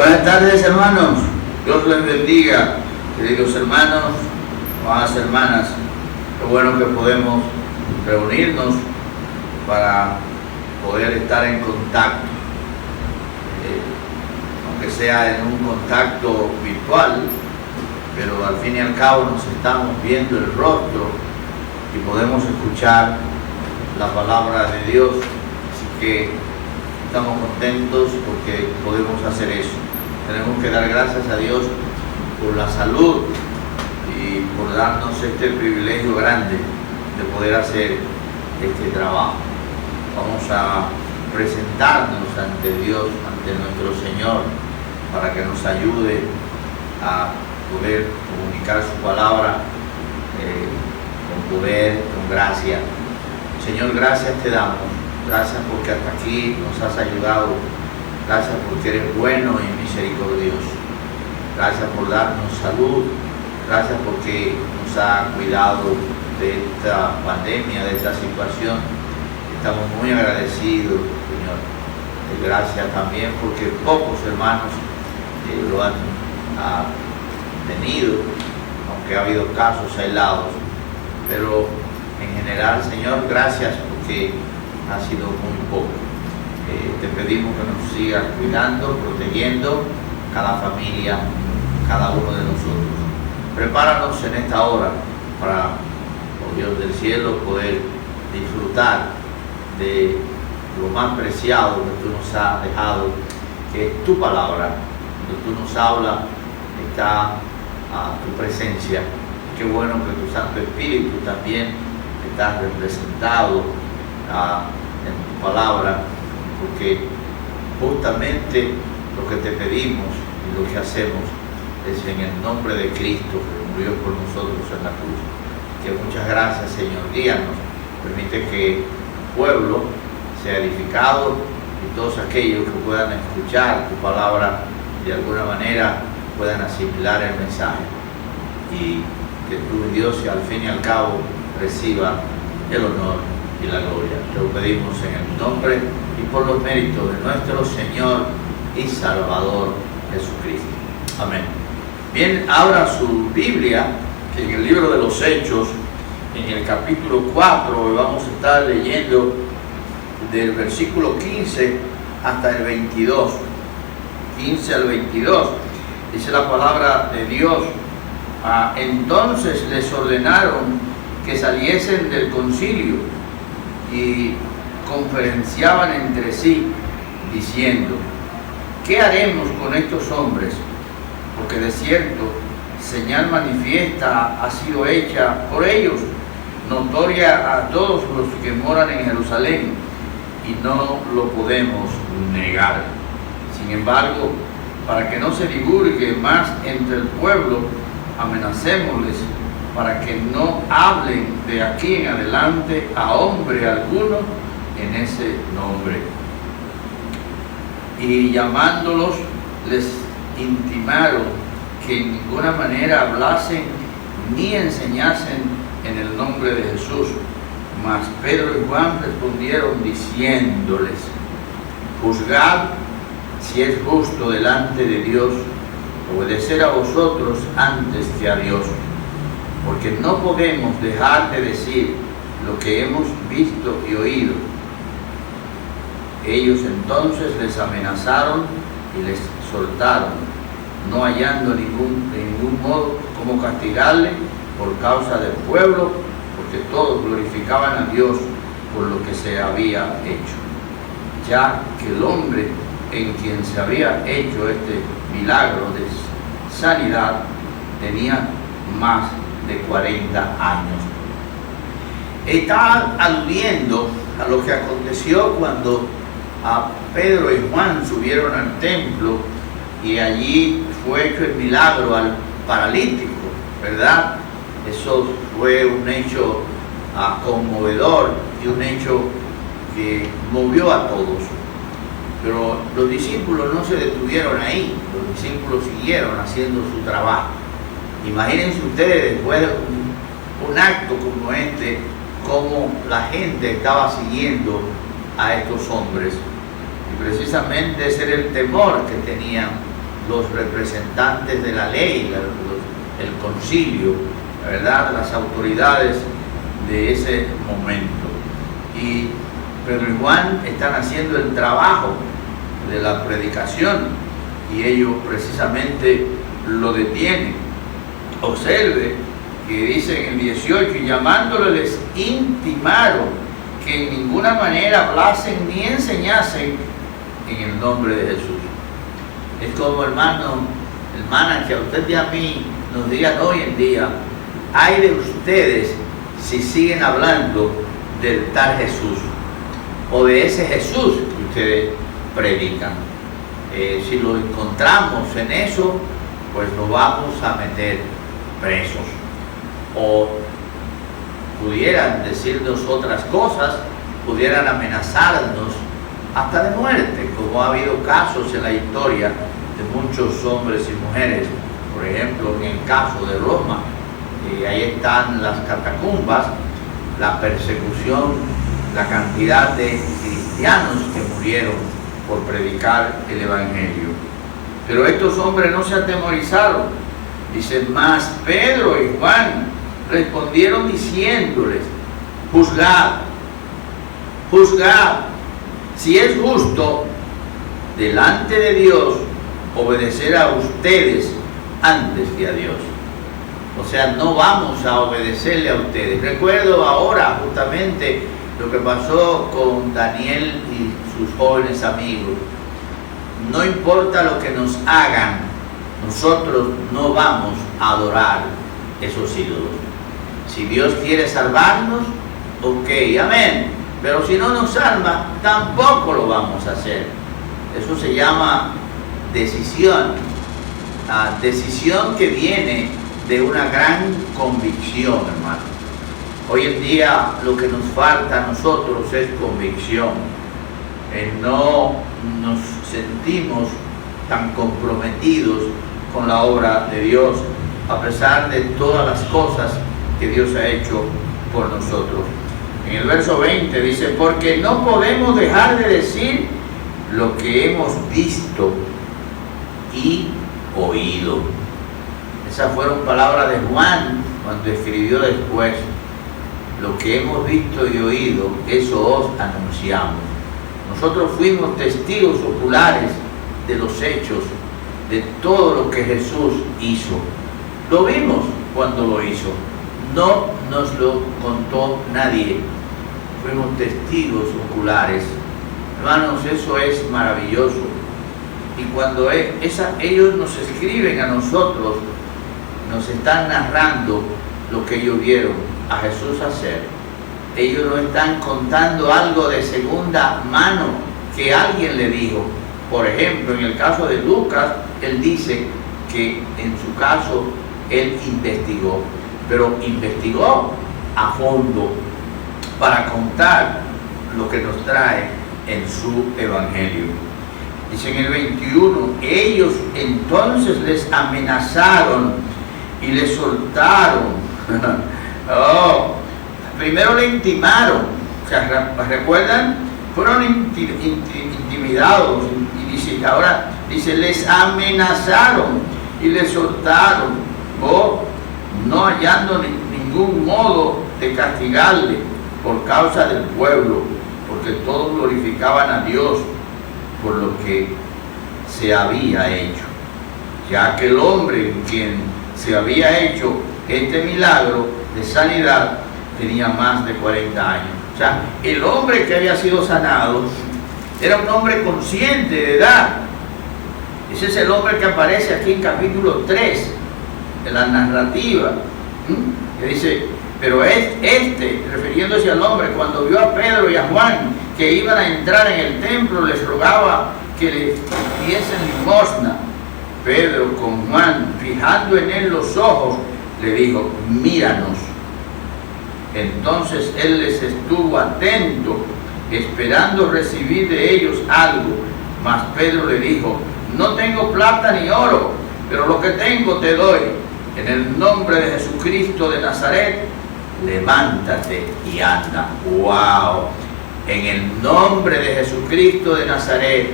Buenas tardes, hermanos. Dios les bendiga, queridos hermanos, amadas hermanas. Qué bueno que podemos reunirnos para poder estar en contacto, aunque sea en un contacto virtual, pero al fin y al cabo nos estamos viendo el rostro y podemos escuchar la palabra de Dios. Así que estamos contentos porque podemos hacer eso. Tenemos que dar gracias a Dios por la salud y por darnos este privilegio grande de poder hacer este trabajo. Vamos a presentarnos ante Dios, ante nuestro Señor, para que nos ayude a poder comunicar su palabra con poder, con gracia. Señor, gracias te damos. Gracias porque hasta aquí nos has ayudado. Gracias porque eres bueno y misericordioso. Gracias por darnos salud. Gracias porque nos ha cuidado de esta pandemia, de esta situación. Estamos muy agradecidos, Señor. Gracias también porque pocos hermanos lo han tenido, aunque ha habido casos aislados. Pero en general, Señor, gracias porque ha sido muy poco. Te pedimos que nos sigas cuidando, protegiendo cada familia, cada uno de nosotros. Prepáranos en esta hora para, oh Dios del cielo, poder disfrutar de lo más preciado que tú nos has dejado, que es tu palabra. Cuando tú nos hablas, está tu presencia. Qué bueno que tu Santo Espíritu también está representado en tu palabra, porque justamente lo que te pedimos y lo que hacemos es en el nombre de Cristo que murió por nosotros en la cruz. Que muchas gracias, Señor. Guíanos, permite que el pueblo sea edificado y todos aquellos que puedan escuchar tu palabra de alguna manera puedan asimilar el mensaje y que tú, Dios, y al fin y al cabo reciba el honor y la gloria. Te lo pedimos en el nombre y por los méritos de nuestro Señor y Salvador Jesucristo. Amén. Bien, abra su Biblia en el libro de los Hechos, en el capítulo 4, vamos a estar leyendo del versículo 15 hasta el 22. 15 al 22, dice la palabra de Dios. Entonces les ordenaron que saliesen del concilio y conferenciaban entre sí, diciendo: ¿qué haremos con estos hombres? Porque de cierto, señal manifiesta ha sido hecha por ellos, notoria a todos los que moran en Jerusalén, y no lo podemos negar. Sin embargo, para que no se divulgue más entre el pueblo, amenacémosles para que no hablen de aquí en adelante a hombre alguno en ese nombre. Y llamándolos, les intimaron que en ninguna manera hablasen ni enseñasen en el nombre de Jesús. Mas Pedro y Juan respondieron diciéndoles: juzgad si es justo delante de Dios obedecer a vosotros antes que a Dios, porque no podemos dejar de decir lo que hemos visto y oído. Ellos entonces les amenazaron y les soltaron, no hallando de ningún modo cómo castigarle por causa del pueblo, porque todos glorificaban a Dios por lo que se había hecho, ya que el hombre en quien se había hecho este milagro de sanidad tenía más de 40 años. Está aludiendo a lo que aconteció cuando a Pedro y Juan subieron al templo y allí fue hecho el milagro al paralítico, ¿verdad? Eso fue un hecho conmovedor y un hecho que movió a todos. Pero los discípulos no se detuvieron ahí, los discípulos siguieron haciendo su trabajo. Imagínense ustedes, después de un acto como este, cómo la gente estaba siguiendo a estos hombres. Y precisamente ese era el temor que tenían los representantes de la ley, el concilio, la verdad, las autoridades de ese momento. Y Pedro y Juan están haciendo el trabajo de la predicación y ellos precisamente lo detienen. Observe que dice en el 18, y llamándole les intimaron que en ninguna manera hablasen ni enseñasen en el nombre de Jesús. Es como, hermana, que a usted y a mí nos digan hoy en día, ay de ustedes si siguen hablando del tal Jesús o de ese Jesús que ustedes predican. Si lo encontramos en eso, pues lo vamos a meter presos. O pudieran decirnos otras cosas, pudieran amenazarnos hasta de muerte, como ha habido casos en la historia de muchos hombres y mujeres. Por ejemplo, en el caso de Roma, ahí están las catacumbas, la persecución, la cantidad de cristianos que murieron por predicar el Evangelio. Pero estos hombres no se atemorizaron. Dice, más Pedro y Juan respondieron diciéndoles, juzgad, juzgad, si es justo delante de Dios obedecer a ustedes antes que a Dios. O sea, no vamos a obedecerle a ustedes. Recuerdo ahora justamente lo que pasó con Daniel y sus jóvenes amigos. No importa lo que nos hagan, nosotros no vamos a adorar esos ídolos. Si Dios quiere salvarnos, ok, amén. Pero si no nos salva, tampoco lo vamos a hacer. Eso se llama decisión. Decisión que viene de una gran convicción, hermano. Hoy en día lo que nos falta a nosotros es convicción. No nos sentimos tan comprometidos con la obra de Dios, a pesar de todas las cosas que Dios ha hecho por nosotros. En el verso 20 dice, porque no podemos dejar de decir lo que hemos visto y oído. Esas fueron palabras de Juan cuando escribió después, lo que hemos visto y oído, eso os anunciamos. Nosotros fuimos testigos oculares de los hechos, de todo lo que Jesús hizo. Lo vimos cuando lo hizo. No nos lo contó nadie. Fuimos testigos oculares. Hermanos, eso es maravilloso. Y cuando ellos nos escriben a nosotros, nos están narrando lo que ellos vieron a Jesús hacer. Ellos no están contando algo de segunda mano que alguien le dijo. Por ejemplo, en el caso de Lucas, él dice que en su caso él investigó, pero investigó a fondo para contar lo que nos trae en su evangelio. Dice en el 21, ellos entonces les amenazaron y les soltaron. Primero le intimaron, o sea, ¿recuerdan? Fueron intimidados y dice, ahora dice, les amenazaron y les soltaron, no hallando ningún modo de castigarle por causa del pueblo, porque todos glorificaban a Dios por lo que se había hecho, ya que el hombre en quien se había hecho este milagro de sanidad tenía más de 40 años. O sea, el hombre que había sido sanado era un hombre consciente de edad. Ese es el hombre que aparece aquí en capítulo 3 de la narrativa, que dice, pero refiriéndose al hombre, cuando vio a Pedro y a Juan que iban a entrar en el templo, les rogaba que le diesen limosna. Pedro con Juan, fijando en él los ojos, le dijo, míranos. Entonces él les estuvo atento, esperando recibir de ellos algo. Mas Pedro le dijo, no tengo plata ni oro, pero lo que tengo te doy. En el nombre de Jesucristo de Nazaret, levántate y anda. ¡Wow! En el nombre de Jesucristo de Nazaret,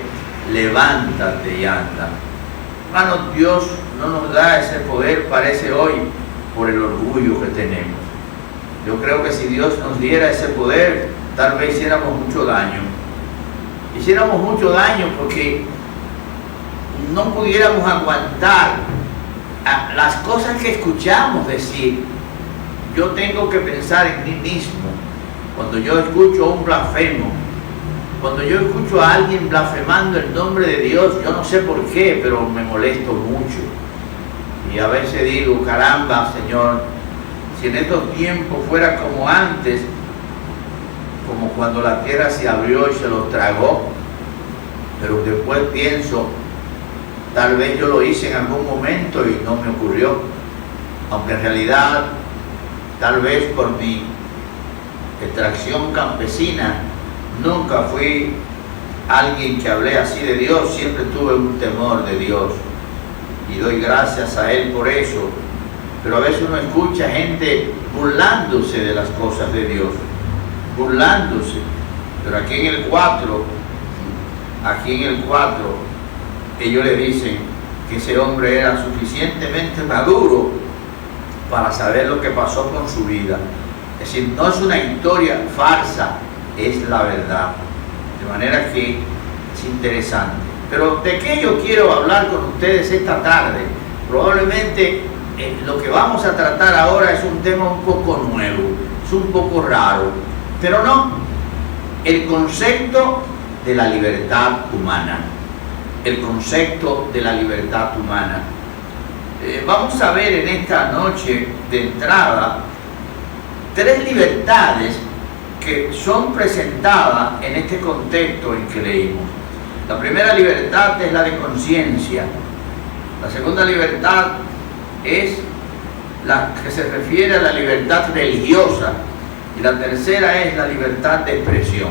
levántate y anda. Hermanos, Dios no nos da ese poder, parece hoy, por el orgullo que tenemos. Yo creo que si Dios nos diera ese poder, tal vez hiciéramos mucho daño. Hiciéramos mucho daño porque no pudiéramos aguantar las cosas que escuchamos decir. Yo tengo que pensar en mí mismo. Cuando yo escucho un blasfemo, cuando yo escucho a alguien blasfemando el nombre de Dios, yo no sé por qué, pero me molesto mucho. Y a veces digo, caramba, Señor, si en estos tiempos fuera como antes, como cuando la tierra se abrió y se los tragó, pero después pienso, tal vez yo lo hice en algún momento y no me ocurrió, aunque en realidad, tal vez por mi extracción campesina, nunca fui alguien que hablé así de Dios, siempre tuve un temor de Dios y doy gracias a Él por eso. Pero a veces uno escucha gente burlándose de las cosas de Dios, burlándose. Pero aquí en el 4, ellos le dicen que ese hombre era suficientemente maduro para saber lo que pasó con su vida. Es decir, no es una historia farsa, es la verdad. De manera que es interesante. Pero ¿de qué yo quiero hablar con ustedes esta tarde? Probablemente lo que vamos a tratar ahora es un tema un poco nuevo, es un poco raro, pero no, el concepto de la libertad humana. El concepto de la libertad humana. Vamos a ver en esta noche de entrada 3 libertades que son presentadas en este contexto en que leímos. La primera libertad es la de conciencia. La segunda libertad es la que se refiere a la libertad religiosa. Y la tercera es la libertad de expresión.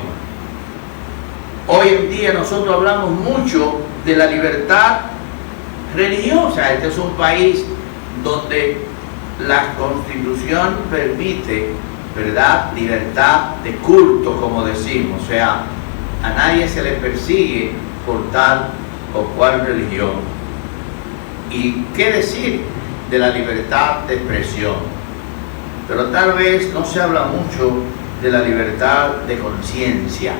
Hoy en día nosotros hablamos mucho de la libertad religiosa. Este es un país donde la Constitución permite, ¿verdad?, libertad de culto, como decimos. O sea, a nadie se le persigue por tal o cual religión. ¿Y qué decir de la libertad de expresión? Pero tal vez no se habla mucho de la libertad de conciencia.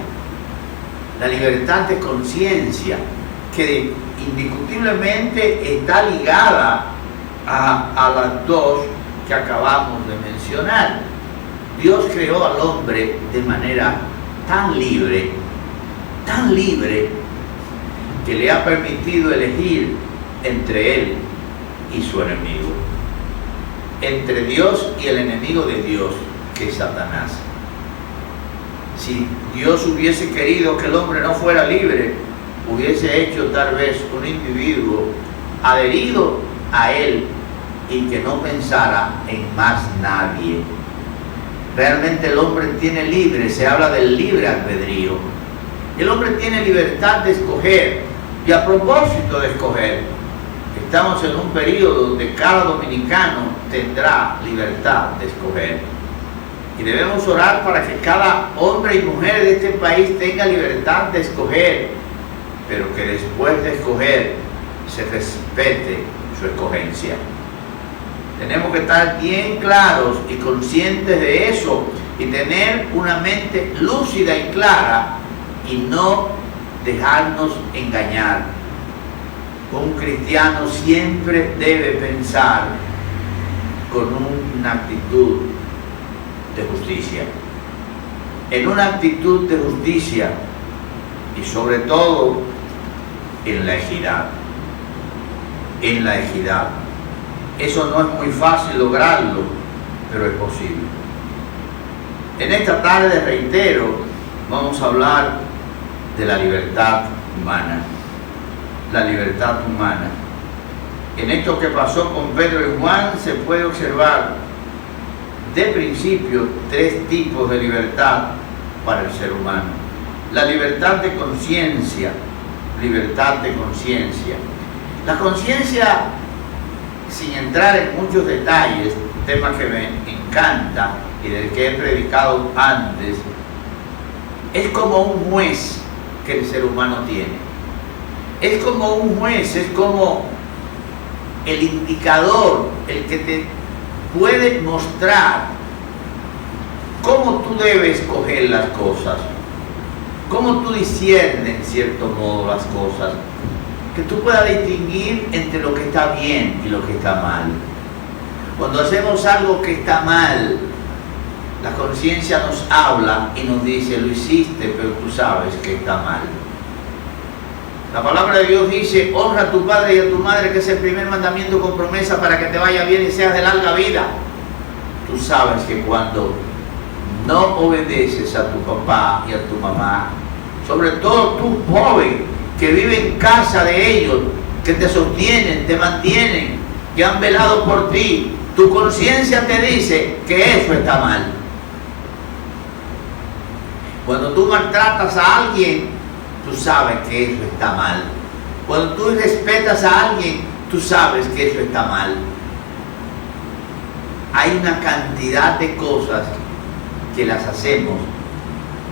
La libertad de conciencia, que indiscutiblemente está ligada a las dos que acabamos de mencionar. Dios creó al hombre de manera tan libre, que le ha permitido elegir entre él y su enemigo, entre Dios y el enemigo de Dios, que es Satanás. Si Dios hubiese querido que el hombre no fuera libre, hubiese hecho tal vez un individuo adherido a él y que no pensara en más nadie. Realmente el hombre tiene libre, se habla del libre albedrío. El hombre tiene libertad de escoger, y a propósito de escoger, estamos en un periodo donde cada dominicano tendrá libertad de escoger. Y debemos orar para que cada hombre y mujer de este país tenga libertad de escoger, pero que después de escoger se respete su escogencia. Tenemos que estar bien claros y conscientes de eso y tener una mente lúcida y clara y no dejarnos engañar. Un cristiano siempre debe pensar con una actitud de justicia. En una actitud de justicia y sobre todo en la equidad. En la equidad. Eso no es muy fácil lograrlo, pero es posible. En esta tarde, reitero, vamos a hablar de la libertad humana. La libertad humana. En esto que pasó con Pedro y Juan se puede observar de principio 3 tipos de libertad para el ser humano. La libertad de conciencia. Libertad de conciencia. La conciencia, sin entrar en muchos detalles, un tema que me encanta y del que he predicado antes, es como un juez que el ser humano tiene. Es como un juez, es como el indicador, el que te puede mostrar cómo tú debes coger las cosas, cómo tú disciernes en cierto modo las cosas, que tú puedas distinguir entre lo que está bien y lo que está mal. Cuando hacemos algo que está mal, la conciencia nos habla y nos dice, lo hiciste, pero tú sabes que está mal. La palabra de Dios dice, honra a tu padre y a tu madre, que es el primer mandamiento con promesa para que te vaya bien y seas de larga vida. Tú sabes que cuando no obedeces a tu papá y a tu mamá, sobre todo tú joven que vive en casa de ellos, que te sostienen, te mantienen, que han velado por ti, tu conciencia te dice que eso está mal. Cuando tú maltratas a alguien, tú sabes que eso está mal. Cuando tú respetas a alguien, tú sabes que eso está mal. Hay una cantidad de cosas que las hacemos,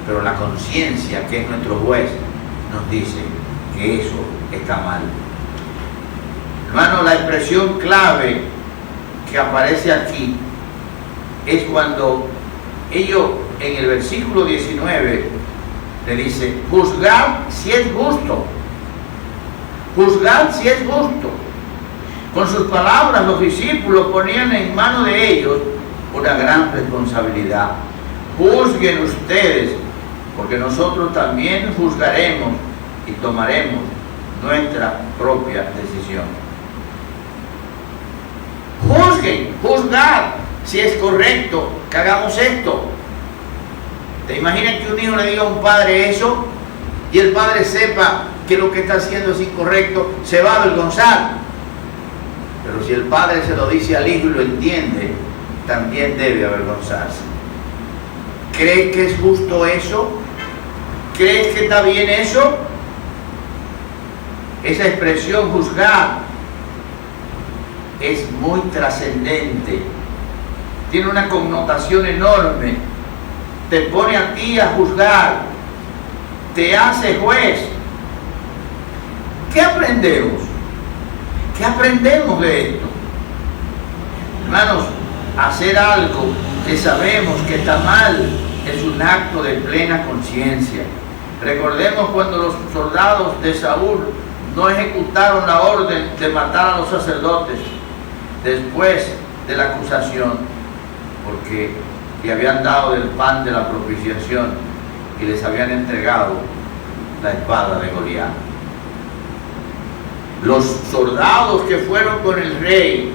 pero la conciencia, que es nuestro juez, nos dice que eso está mal. Hermano, la expresión clave que aparece aquí es cuando ellos, en el versículo 19, le dice, juzgad si es justo. Juzgad si es justo. Con sus palabras los discípulos ponían en manos de ellos una gran responsabilidad. Juzguen ustedes, porque nosotros también juzgaremos y tomaremos nuestra propia decisión. Juzguen, juzgad si es correcto que hagamos esto. ¿Te imaginas que un hijo le diga a un padre eso y el padre sepa que lo que está haciendo es incorrecto? Se va a avergonzar. Pero si el padre se lo dice al hijo y lo entiende, también debe avergonzarse. ¿Crees que es justo eso? ¿Crees que está bien eso? Esa expresión juzgar es muy trascendente. Tiene una connotación enorme. Te pone a ti a juzgar, te hace juez. ¿Qué aprendemos? ¿Qué aprendemos de esto? Hermanos, hacer algo que sabemos que está mal es un acto de plena conciencia. Recordemos cuando los soldados de Saúl no ejecutaron la orden de matar a los sacerdotes después de la acusación, porque le habían dado del pan de la propiciación y les habían entregado la espada de Goliat. Los soldados que fueron con el rey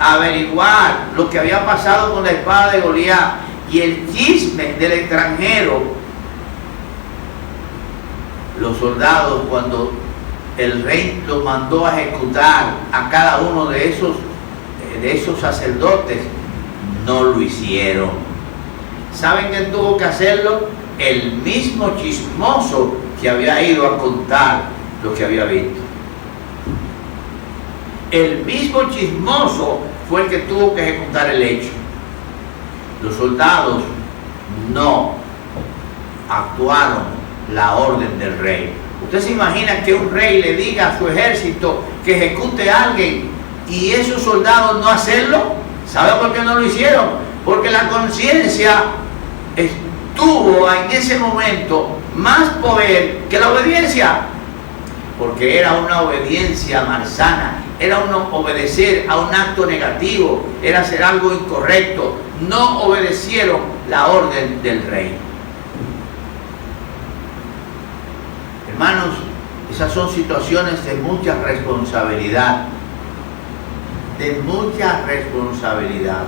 a averiguar lo que había pasado con la espada de Goliat y el chisme del extranjero, los soldados, cuando el rey los mandó a ejecutar a cada uno de esos sacerdotes, no lo hicieron. ¿Saben quién tuvo que hacerlo? El mismo chismoso que había ido a contar lo que había visto. El mismo chismoso fue el que tuvo que ejecutar el hecho. Los soldados no actuaron la orden del rey. ¿Usted se imagina que un rey le diga a su ejército que ejecute a alguien y esos soldados no hacerlo? ¿Sabe por qué no lo hicieron? Porque la conciencia tuvo en ese momento más poder que la obediencia. Porque era una obediencia malsana, era obedecer a un acto negativo, era hacer algo incorrecto. No obedecieron la orden del rey. Hermanos, esas son situaciones de mucha responsabilidad. De mucha responsabilidad.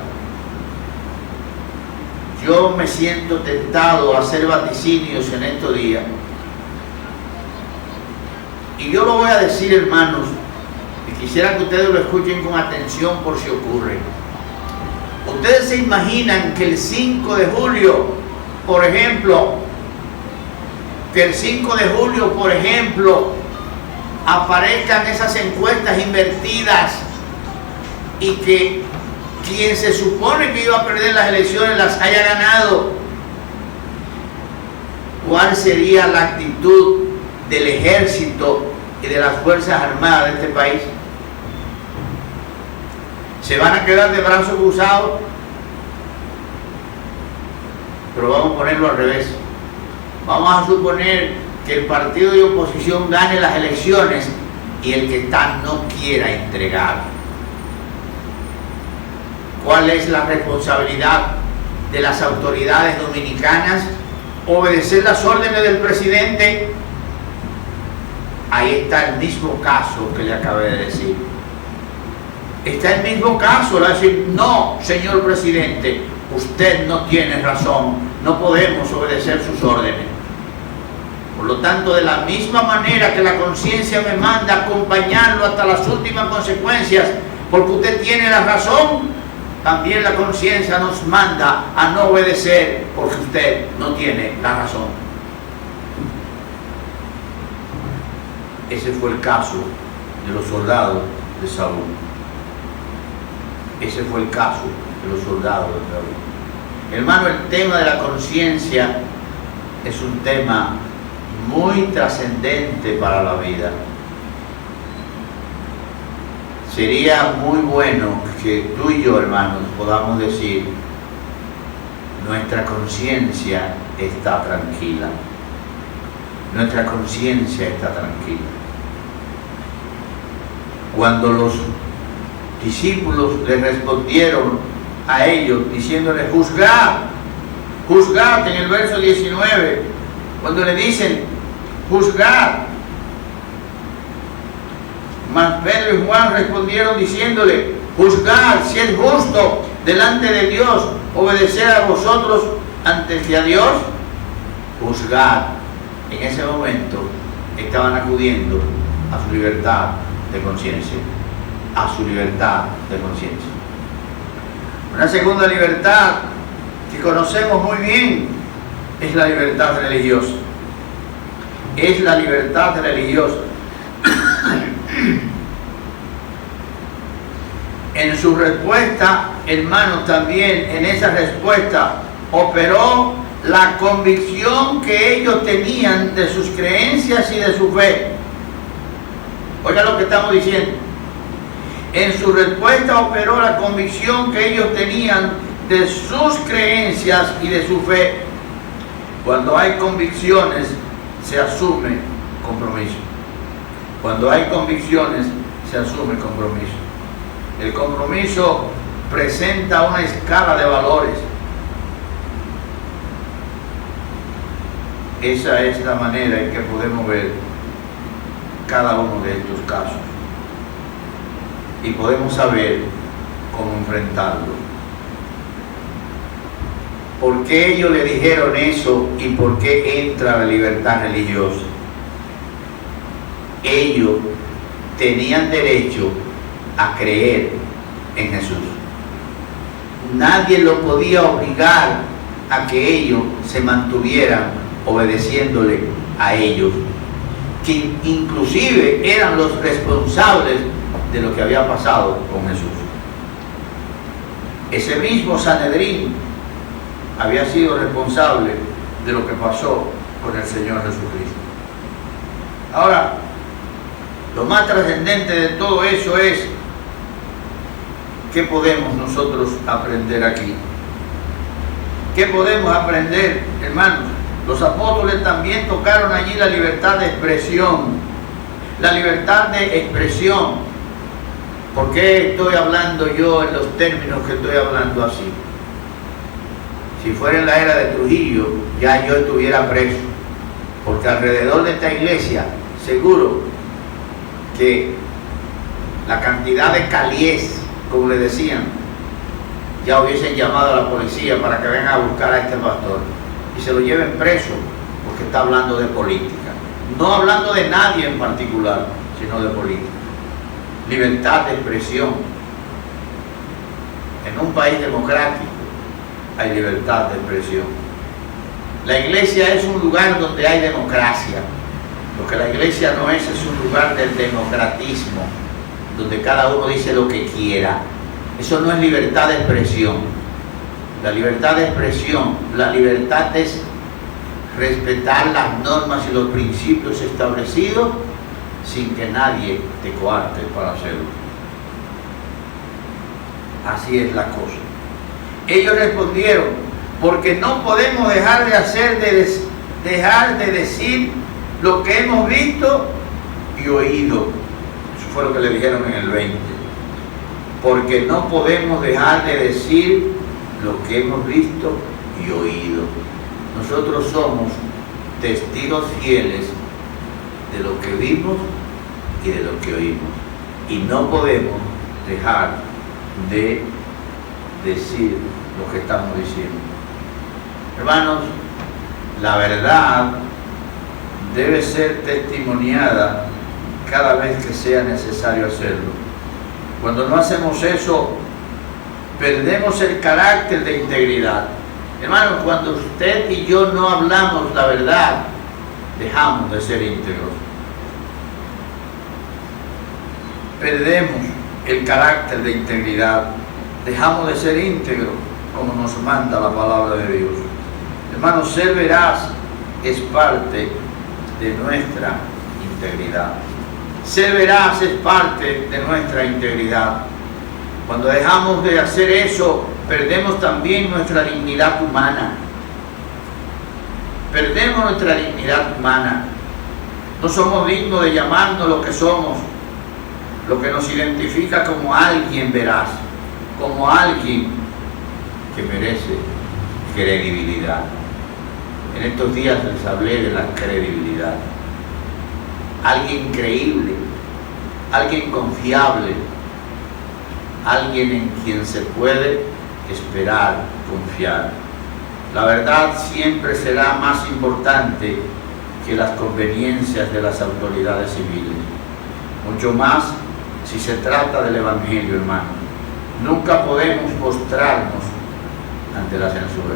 Yo me siento tentado a hacer vaticinios en estos días. Y yo lo voy a decir, hermanos, y quisiera que ustedes lo escuchen con atención por si ocurre. Ustedes se imaginan que el 5 de julio, por ejemplo, aparezcan esas encuestas invertidas y que quien se supone que iba a perder las elecciones las haya ganado. ¿Cuál sería la actitud del ejército y de las fuerzas armadas de este país? ¿Se van a quedar de brazos cruzados? Pero vamos a ponerlo al revés. Vamos a suponer que el partido de oposición gane las elecciones y el que está no quiera entregar. ¿Cuál es la responsabilidad de las autoridades dominicanas? ¿Obedecer las órdenes del presidente? Ahí está el mismo caso que le acabé de decir. Está el mismo caso, le va a decir, no, señor presidente, usted no tiene razón, no podemos obedecer sus órdenes. Por lo tanto, de la misma manera que la conciencia me manda a acompañarlo hasta las últimas consecuencias, porque usted tiene la razón, también la conciencia nos manda a no obedecer porque usted no tiene la razón. Ese fue el caso de los soldados de Saúl. Ese fue el caso de los soldados de Saúl. Hermano, el tema de la conciencia es un tema muy trascendente para la vida. Sería muy bueno que tú y yo, hermanos, podamos decir, nuestra conciencia está tranquila. Nuestra conciencia está tranquila. Cuando los discípulos le respondieron a ellos, diciéndole, juzgad, juzgad, en el verso 19, cuando le dicen, juzgad, mas Pedro y Juan respondieron diciéndole, juzgad, si es justo delante de Dios obedecer a vosotros antes que a Dios, juzgad. En ese momento estaban acudiendo a su libertad de conciencia, a su libertad de conciencia. Una segunda libertad que conocemos muy bien es la libertad religiosa. Es la libertad religiosa. En su respuesta, hermanos, también en esa respuesta operó la convicción que ellos tenían de sus creencias y de su fe. Oiga lo que estamos diciendo. En su respuesta operó la convicción que ellos tenían de sus creencias y de su fe. Cuando hay convicciones, se asume compromiso. Cuando hay convicciones, se asume compromiso. El compromiso presenta una escala de valores. Esa es la manera en que podemos ver cada uno de estos casos. Y podemos saber cómo enfrentarlo. ¿Por qué ellos le dijeron eso y por qué entra la libertad religiosa? Ellos tenían derecho a creer en Jesús. Nadie lo podía obligar a que ellos se mantuvieran obedeciéndole a ellos, que inclusive eran los responsables de lo que había pasado con Jesús. Ese mismo Sanedrín había sido responsable de lo que pasó con el Señor Jesucristo. Ahora, lo más trascendente de todo eso es ¿qué podemos nosotros aprender aquí? ¿Qué podemos aprender, hermanos? Los apóstoles también tocaron allí la libertad de expresión. La libertad de expresión. ¿Por qué estoy hablando yo en los términos que estoy hablando así? Si fuera en la era de Trujillo, ya yo estuviera preso. Porque alrededor de esta iglesia, seguro que la cantidad de caliés, como le decían, ya hubiesen llamado a la policía para que vengan a buscar a este pastor y se lo lleven preso porque está hablando de política. No hablando de nadie en particular, sino de política. Libertad de expresión. En un país democrático hay libertad de expresión. La iglesia es un lugar donde hay democracia. Lo que la iglesia no es un lugar del democratismo, donde cada uno dice lo que quiera. Eso no es libertad de expresión. La libertad de expresión, la libertad es respetar las normas y los principios establecidos sin que nadie te coarte para hacerlo. Así es la cosa. Ellos respondieron: porque no podemos dejar de decir lo que hemos visto y oído. Eso fue lo que le dijeron en el 20. Porque no podemos dejar de decir lo que hemos visto y oído. Nosotros somos testigos fieles de lo que vimos y de lo que oímos. Y no podemos dejar de decir lo que estamos diciendo. Hermanos, la verdad debe ser testimoniada cada vez que sea necesario hacerlo. Cuando no hacemos eso, perdemos el carácter de integridad. Hermanos, cuando usted y yo no hablamos la verdad, dejamos de ser íntegros. Perdemos el carácter de integridad. Dejamos de ser íntegros como nos manda la palabra de Dios. Hermanos, ser veraz es parte de nuestra integridad. Ser veraz es parte de nuestra integridad. Cuando dejamos de hacer eso, perdemos también nuestra dignidad humana. Perdemos nuestra dignidad humana. No somos dignos de llamarnos lo que somos, lo que nos identifica como alguien veraz, como alguien que merece credibilidad. En estos días les hablé de la credibilidad. Alguien creíble, alguien confiable, alguien en quien se puede esperar, confiar. La verdad siempre será más importante que las conveniencias de las autoridades civiles. Mucho más si se trata del Evangelio, hermano. Nunca podemos postrarnos ante la censura.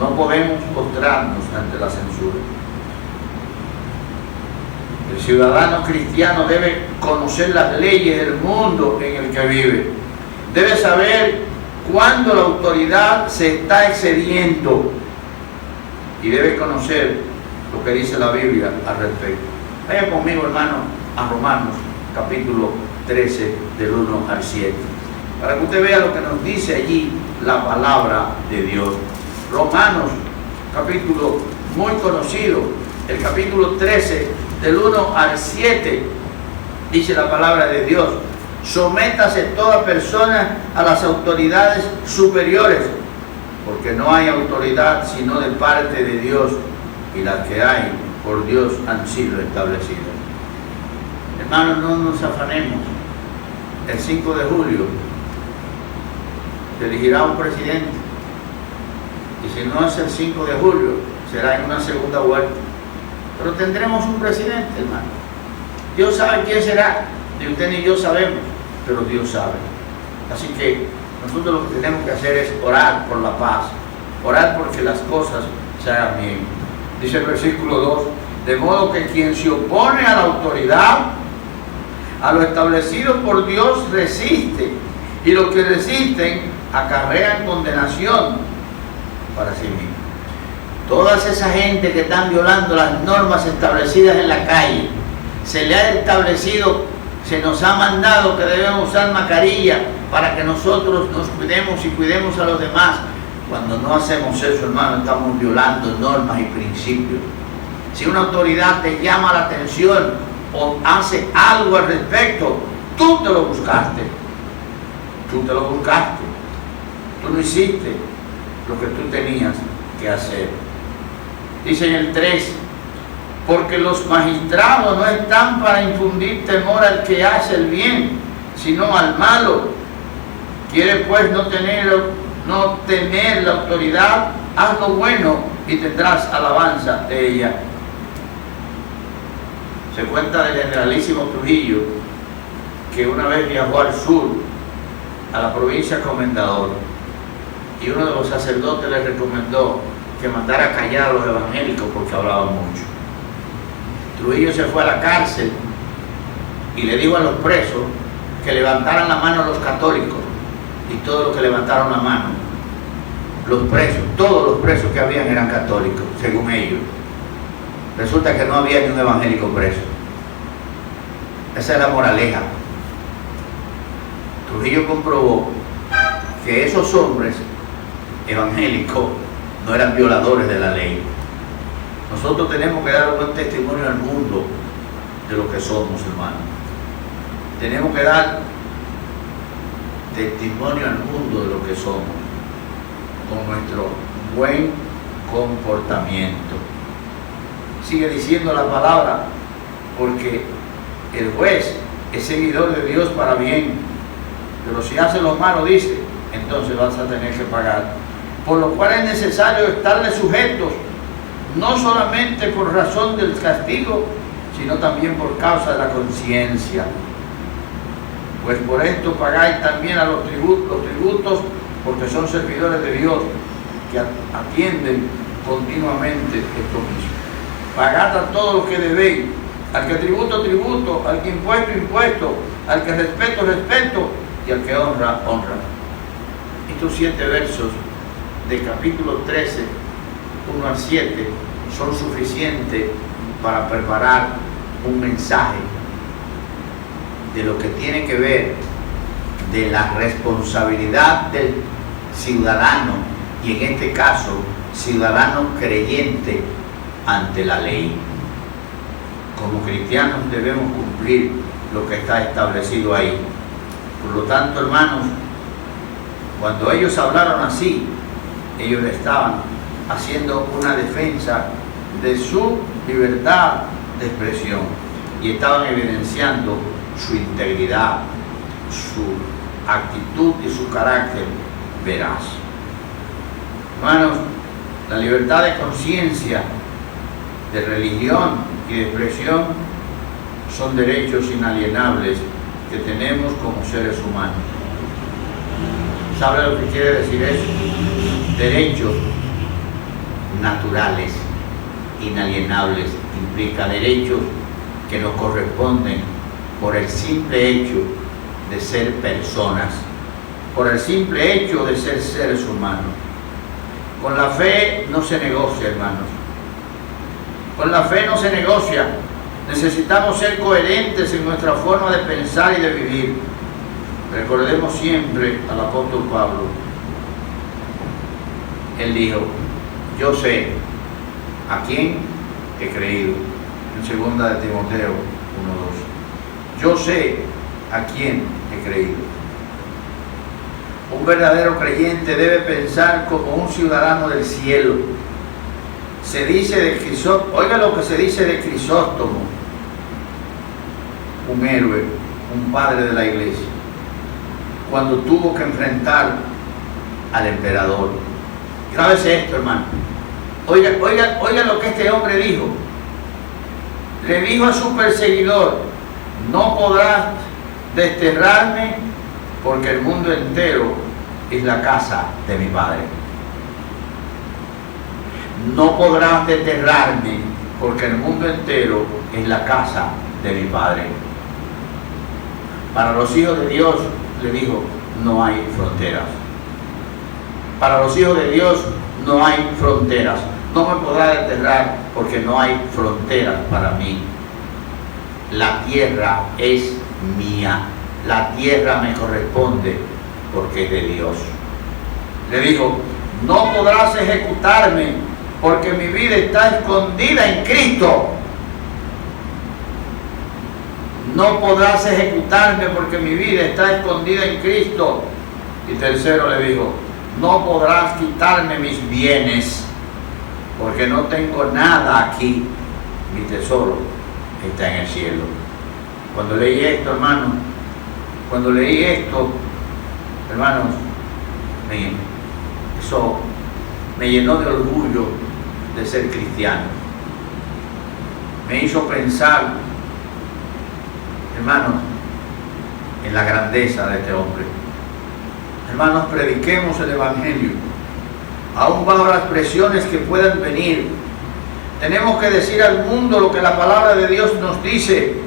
No podemos postrarnos ante la censura. El ciudadano cristiano debe conocer las leyes del mundo en el que vive. Debe saber cuándo la autoridad se está excediendo y debe conocer lo que dice la Biblia al respecto. Vaya conmigo, hermano, a Romanos capítulo 13 del 1 al 7, para que usted vea lo que nos dice allí la palabra de Dios. Romanos, capítulo muy conocido, el capítulo 13 del 1 al 7, dice la palabra de Dios: sométase toda persona a las autoridades superiores, porque no hay autoridad sino de parte de Dios, y las que hay por Dios han sido establecidas. Hermanos, no nos afanemos. El 5 de julio se elegirá un presidente, y si no es el 5 de julio, será en una segunda vuelta. Pero tendremos un presidente, hermano. Dios sabe quién será, ni usted ni yo sabemos, pero Dios sabe. Así que nosotros lo que tenemos que hacer es orar por la paz, orar porque las cosas se hagan bien. Dice el versículo 2: de modo que quien se opone a la autoridad, a lo establecido por Dios, resiste, y los que resisten acarrean condenación para sí mismos. Toda esa gente que están violando las normas establecidas en la calle, se le ha establecido, se nos ha mandado que debemos usar mascarilla para que nosotros nos cuidemos y cuidemos a los demás. Cuando no hacemos eso, hermano, estamos violando normas y principios. Si una autoridad te llama la atención o hace algo al respecto, tú te lo buscaste. Tú te lo buscaste. Tú no hiciste lo que tú tenías que hacer. Dice en el 3: porque los magistrados no están para infundir temor al que hace el bien, sino al malo. Quiere pues no temer la autoridad, haz lo bueno y tendrás alabanza de ella. Se cuenta del generalísimo Trujillo, que una vez viajó al sur, a la provincia Comendador, y uno de los sacerdotes le recomendó que mandara a callar a los evangélicos porque hablaban mucho. Trujillo se fue a la cárcel y le dijo a los presos que levantaran la mano a los católicos, y todos los que levantaron la mano, los presos, todos los presos que habían eran católicos, según ellos. Resulta que no había ni un evangélico preso. Esa es la moraleja. Trujillo comprobó que esos hombres evangélicos no eran violadores de la ley. Nosotros tenemos que dar un buen testimonio al mundo de lo que somos, hermanos. Tenemos que dar testimonio al mundo de lo que somos con nuestro buen comportamiento. Sigue diciendo la palabra, porque el juez es seguidor de Dios para bien, pero si hace lo malo, dice, entonces vas a tener que pagar. Por lo cual es necesario estarle sujetos, no solamente por razón del castigo, sino también por causa de la conciencia. Pues por esto pagáis también a los tributos, porque son servidores de Dios, que atienden continuamente esto mismo. Pagad a todos los que debéis, al que tributo, tributo, al que impuesto, impuesto, al que respeto, respeto, y al que honra, honra. Estos 7 versos del capítulo 13, 1 al 7, son suficientes para preparar un mensaje de lo que tiene que ver de la responsabilidad del ciudadano, y en este caso, ciudadano creyente ante la ley. Como cristianos debemos cumplir lo que está establecido ahí. Por lo tanto, hermanos, cuando ellos hablaron así, ellos estaban haciendo una defensa de su libertad de expresión y estaban evidenciando su integridad, su actitud y su carácter veraz. Hermanos, la libertad de conciencia, de religión y de expresión son derechos inalienables que tenemos como seres humanos. ¿Sabe lo que quiere decir eso? Derechos naturales, inalienables, implica derechos que nos corresponden por el simple hecho de ser personas, por el simple hecho de ser seres humanos. Con la fe no se negocia, hermanos. Con la fe no se negocia. Necesitamos ser coherentes en nuestra forma de pensar y de vivir. Recordemos siempre al apóstol Pablo. Él dijo, yo sé a quién he creído. En 2 de Timoteo 1:2. Yo sé a quién he creído. Un verdadero creyente debe pensar como un ciudadano del cielo. Se dice de Crisóstomo, oiga lo que se dice de Crisóstomo, un héroe, un padre de la iglesia, cuando tuvo que enfrentar al emperador. Grábese esto, hermano. Oiga lo que este hombre dijo. Le dijo a su perseguidor, no podrás desterrarme porque el mundo entero es la casa de mi padre. No podrás desterrarme porque el mundo entero es la casa de mi padre. Para los hijos de Dios, le dijo, no hay fronteras. Para los hijos de Dios no hay fronteras. No me podrá desterrar porque no hay fronteras para mí. La tierra es mía. La tierra me corresponde porque es de Dios. Le dijo, no podrás ejecutarme porque mi vida está escondida en Cristo. No podrás ejecutarme porque mi vida está escondida en Cristo. Y tercero le dijo, no podrás quitarme mis bienes porque no tengo nada aquí. Mi tesoro está en el cielo. Cuando leí esto, hermanos, eso me llenó de orgullo de ser cristiano. Me hizo pensar, hermanos, en la grandeza de este hombre. Hermanos, prediquemos el Evangelio, aún bajo las presiones que puedan venir. Tenemos que decir al mundo lo que la palabra de Dios nos dice.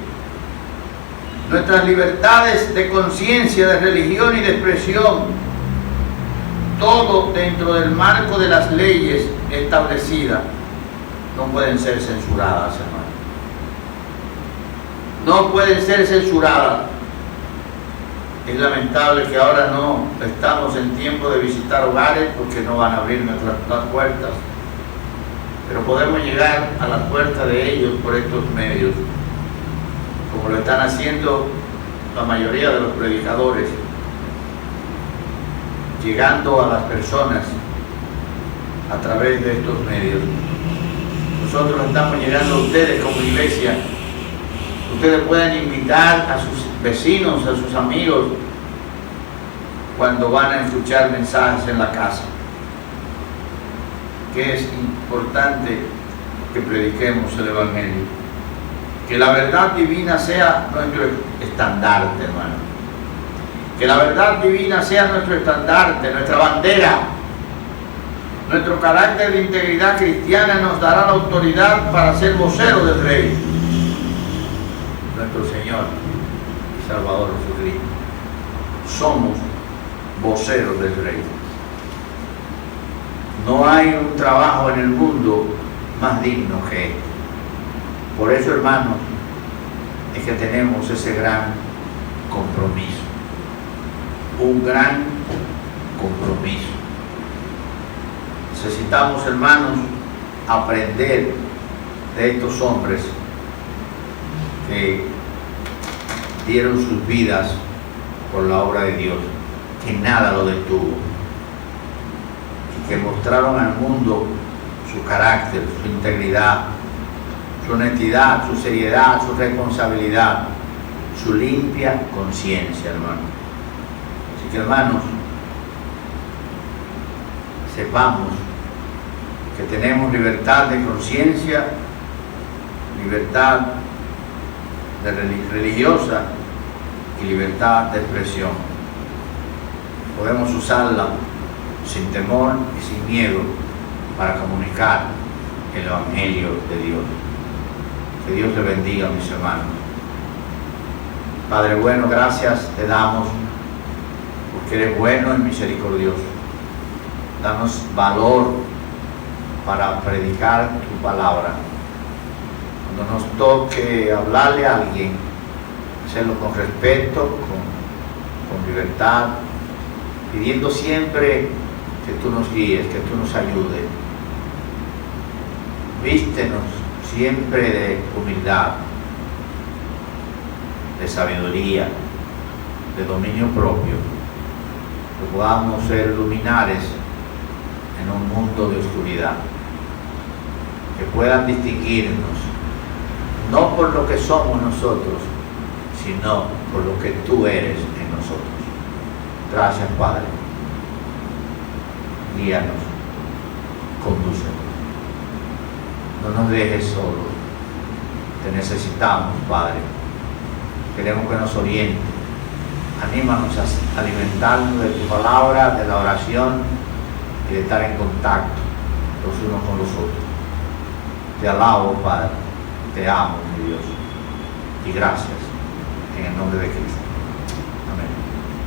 Nuestras libertades de conciencia, de religión y de expresión, todo dentro del marco de las leyes establecidas, no pueden ser censuradas, hermano. No pueden ser censuradas. Es lamentable que ahora no estamos en tiempo de visitar hogares porque no van a abrir las puertas, pero podemos llegar a las puertas de ellos por estos medios, como lo están haciendo la mayoría de los predicadores, llegando a las personas a través de estos medios. Nosotros estamos llegando a ustedes como iglesia. Ustedes pueden invitar a sus vecinos, a sus amigos, cuando van a escuchar mensajes en la casa. Que es importante que prediquemos el Evangelio. Que la verdad divina sea nuestro estandarte, hermano. Que la verdad divina sea nuestro estandarte, nuestra bandera. Nuestro carácter de integridad cristiana nos dará la autoridad para ser voceros del Rey, nuestro Señor y Salvador Jesucristo. Somos voceros del Rey. No hay un trabajo en el mundo más digno que este. Por eso, hermanos, es que tenemos ese gran compromiso. Un gran compromiso. Necesitamos, hermanos, aprender de estos hombres que dieron sus vidas por la obra de Dios, que nada lo detuvo, y que mostraron al mundo su carácter, su integridad, su honestidad, su seriedad, su responsabilidad, su limpia conciencia, hermano. Así que, hermanos, sepamos que tenemos libertad de conciencia, libertad religiosa y libertad de expresión. Podemos usarla sin temor y sin miedo para comunicar el Evangelio de Dios. Que Dios te bendiga, mis hermanos. Padre bueno, gracias te damos porque eres bueno y misericordioso. Danos valor para predicar tu palabra. Cuando nos toque hablarle a alguien, hacerlo con respeto, con libertad, pidiendo siempre que tú nos guíes, que tú nos ayudes. Vístenos siempre de humildad, de sabiduría, de dominio propio, que podamos ser luminares en un mundo de oscuridad, que puedan distinguirnos no por lo que somos nosotros, sino por lo que tú eres en nosotros. Gracias, Padre. Guíanos, condúcenos. No nos dejes solos. Te necesitamos, Padre. Queremos que nos oriente. Anímanos a alimentarnos de tu palabra, de la oración y de estar en contacto los unos con los otros. Te alabo, Padre. Te amo, mi Dios. Y gracias en el nombre de Cristo.